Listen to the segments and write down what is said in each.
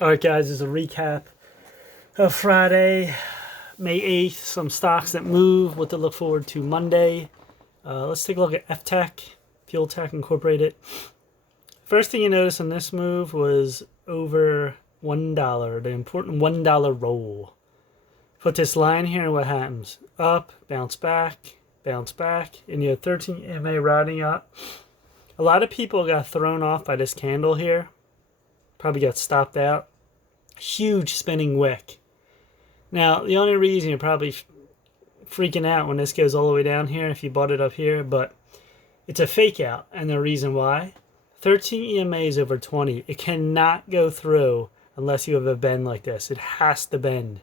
All right, guys, this is a recap of Friday, May 8th. Some stocks that move, what to look forward to Monday. Let's take a look at FTech, Fuel Tech Incorporated. First thing you notice on this move was over $1, the important $1 roll. Put this line here, and what happens? Up, bounce back, and you have 13 EMA riding up. A lot of people got thrown off by this candle here. Probably got stopped out. Huge spinning wick. Now, the only reason you're probably freaking out when this goes all the way down here, if you bought it up here, but it's a fake out. And the reason why? 13 EMAs over 20. It cannot go through unless you have a bend like this. It has to bend.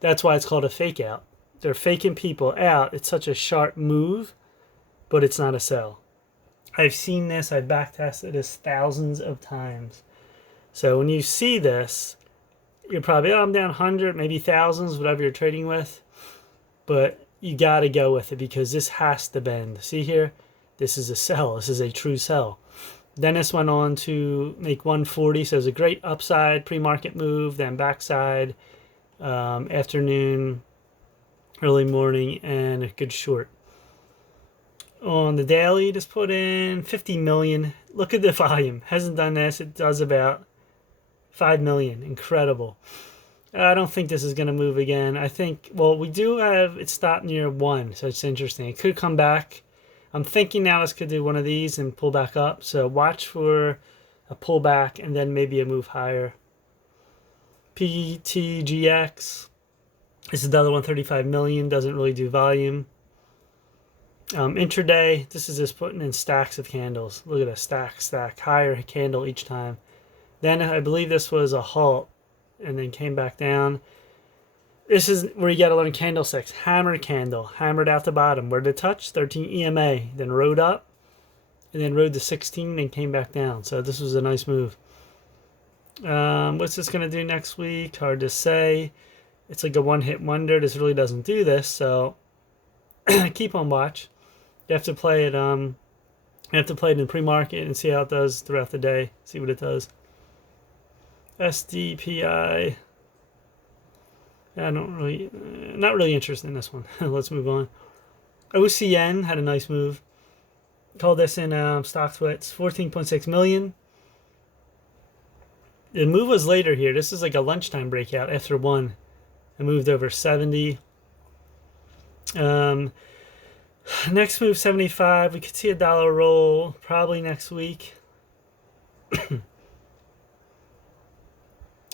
That's why it's called a fake out. They're faking people out. It's such a sharp move, but it's not a sell. I've seen this. I've back tested this thousands of times. So when you see this, you're probably, I'm down 100, maybe thousands, whatever you're trading with. But you got to go with it because this has to bend. See here? This is a sell. This is a true sell. Then this went on to make 140. So it was a great upside pre-market move, then backside, afternoon, early morning, and a good short. On the daily, just put in 50 million. Look at the volume. Hasn't done this. It does about 5 million. Incredible. I don't think this is going to move again. I think, well, we do have it stopped near 1, so it's interesting. It could come back. I'm thinking now this could do one of these and pull back up. So watch for a pullback and then maybe a move higher. PTGX. This is another 135 million. Doesn't really do volume. Intraday, this is just putting in stacks of candles. Look at a stack, higher candle each time. Then I believe this was a halt and then came back down. This is where you got to learn candlesticks. Hammer candle, hammered out the bottom. Where to touch? 13 EMA. Then rode up and then rode to 16 and came back down. So this was a nice move. What's this going to do next week? Hard to say. It's like a one-hit wonder. This really doesn't do this. So keep on watch. You have to play it. You have to play it in pre-market and see how it does throughout the day. See what it does. SDPI. I don't really, not really interested in this one. Let's move on. OCN had a nice move. Called this in stock splits, 14.6 million. The move was later here. This is like a lunchtime breakout after 1. It moved over 70. Next move 75. We could see a dollar roll probably next week.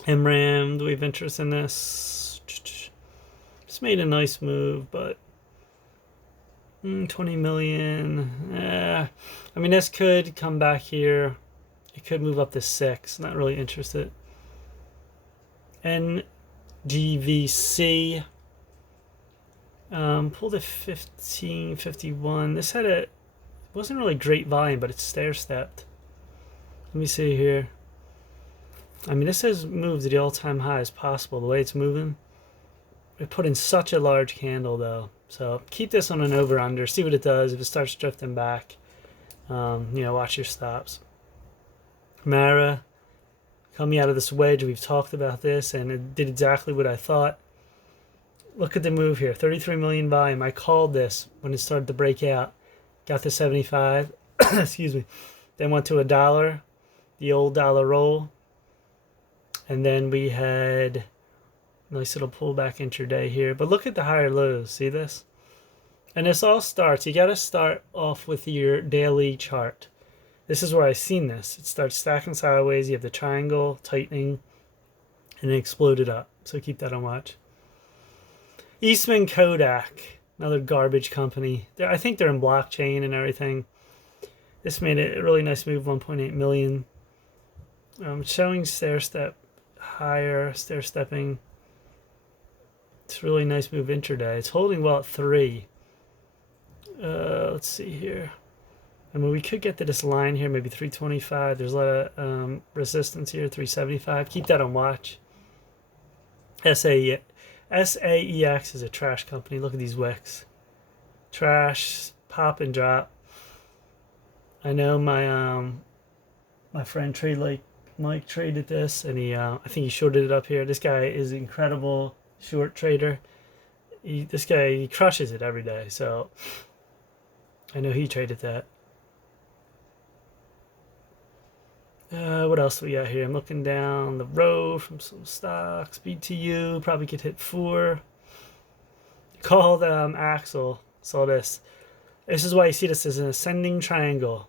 MRAM, do we have interest in this? Just made a nice move, but 20 million. I mean, this could come back here. It could move up to 6. Not really interested. NGVC. Pulled a 1551. This had a wasn't really great volume, but it's stair stepped. Let me see here. I mean, this has moved to the all-time high as possible. The way it's moving, it put in such a large candle though. So keep this on an over/under. See what it does. If it starts drifting back, watch your stops. Mara coming out of this wedge. We've talked about this, and it did exactly what I thought. Look at the move here, 33 million volume. I called this when it started to break out. Got to 75, excuse me. Then went to $1, the old dollar roll. And then we had a nice little pullback intraday here. But look at the higher lows, see this? And this all starts, you gotta start off with your daily chart. This is where I've seen this. It starts stacking sideways, you have the triangle, tightening, and then exploded up. So keep that on watch. Eastman Kodak, another garbage company. I think they're in blockchain and everything. This made a really nice move, 1.8 million. Showing stair step higher, stair stepping. It's a really nice move intraday. It's holding well at 3. Let's see here. I mean, we could get to this line here, maybe 325. There's a lot of resistance here, 375. Keep that on watch. SAEX is a trash company. Look at these wicks. Trash, pop and drop. I know my friend Trade Lake Mike traded this, and I think he shorted it up here. This guy is an incredible short trader. This guy, he crushes it every day. So I know he traded that. What else do we got here? I'm looking down the row from some stocks. BTU probably could hit 4. Called Axel. Saw this. This is why you see this as an ascending triangle.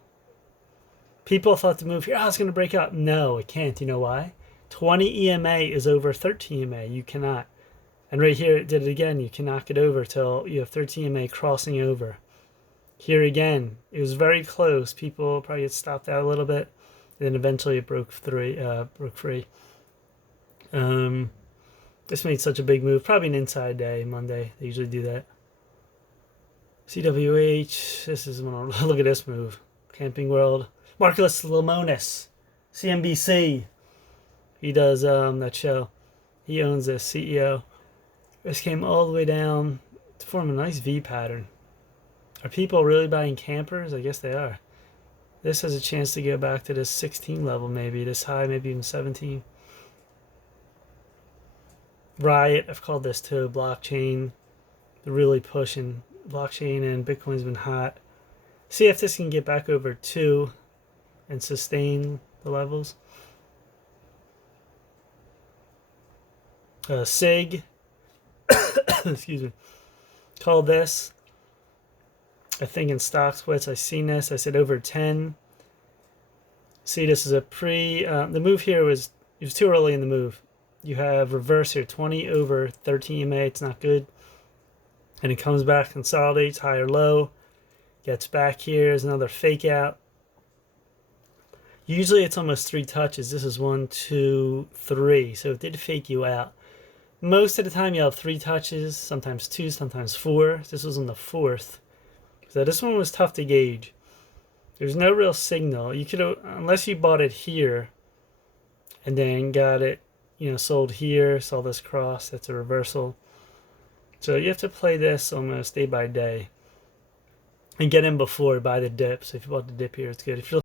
People thought the move here, it's going to break up. No, it can't. You know why? 20 EMA is over 13 EMA. You cannot. And right here, it did it again. You cannot get over till you have 13 EMA crossing over. Here again, it was very close. People probably get stopped out a little bit. And then eventually it broke free. This made such a big move. Probably an inside day, Monday. They usually do that. CWH. This is one. Look at this move. Camping World. Marcus Lemonis, CNBC. He does that show. He owns this, CEO. This came all the way down to form a nice V pattern. Are people really buying campers? I guess they are. This has a chance to go back to this 16 level, maybe. This high, maybe even 17. Riot, I've called this too. Blockchain. They're really pushing. Blockchain and Bitcoin's been hot. See if this can get back over 2 and sustain the levels. SIG. Excuse me. Called this. I think in stock splits, I seen this. I said over 10. See, this is a the move here was too early in the move. You have reverse here, 20 over 13 EMA. It's not good. And it comes back, consolidates, higher low. Gets back here. Is another fake out. Usually it's almost 3 touches. This is 1, 2, 3. So it did fake you out. Most of the time you have 3 touches, sometimes 2, sometimes 4. This was on the 4th. So this one was tough to gauge. There's no real signal. You could, unless you bought it here and then got it, sold here, saw this cross, that's a reversal. So you have to play this almost day by day and get in before, buy the dip. So if you bought the dip here, it's good. If you're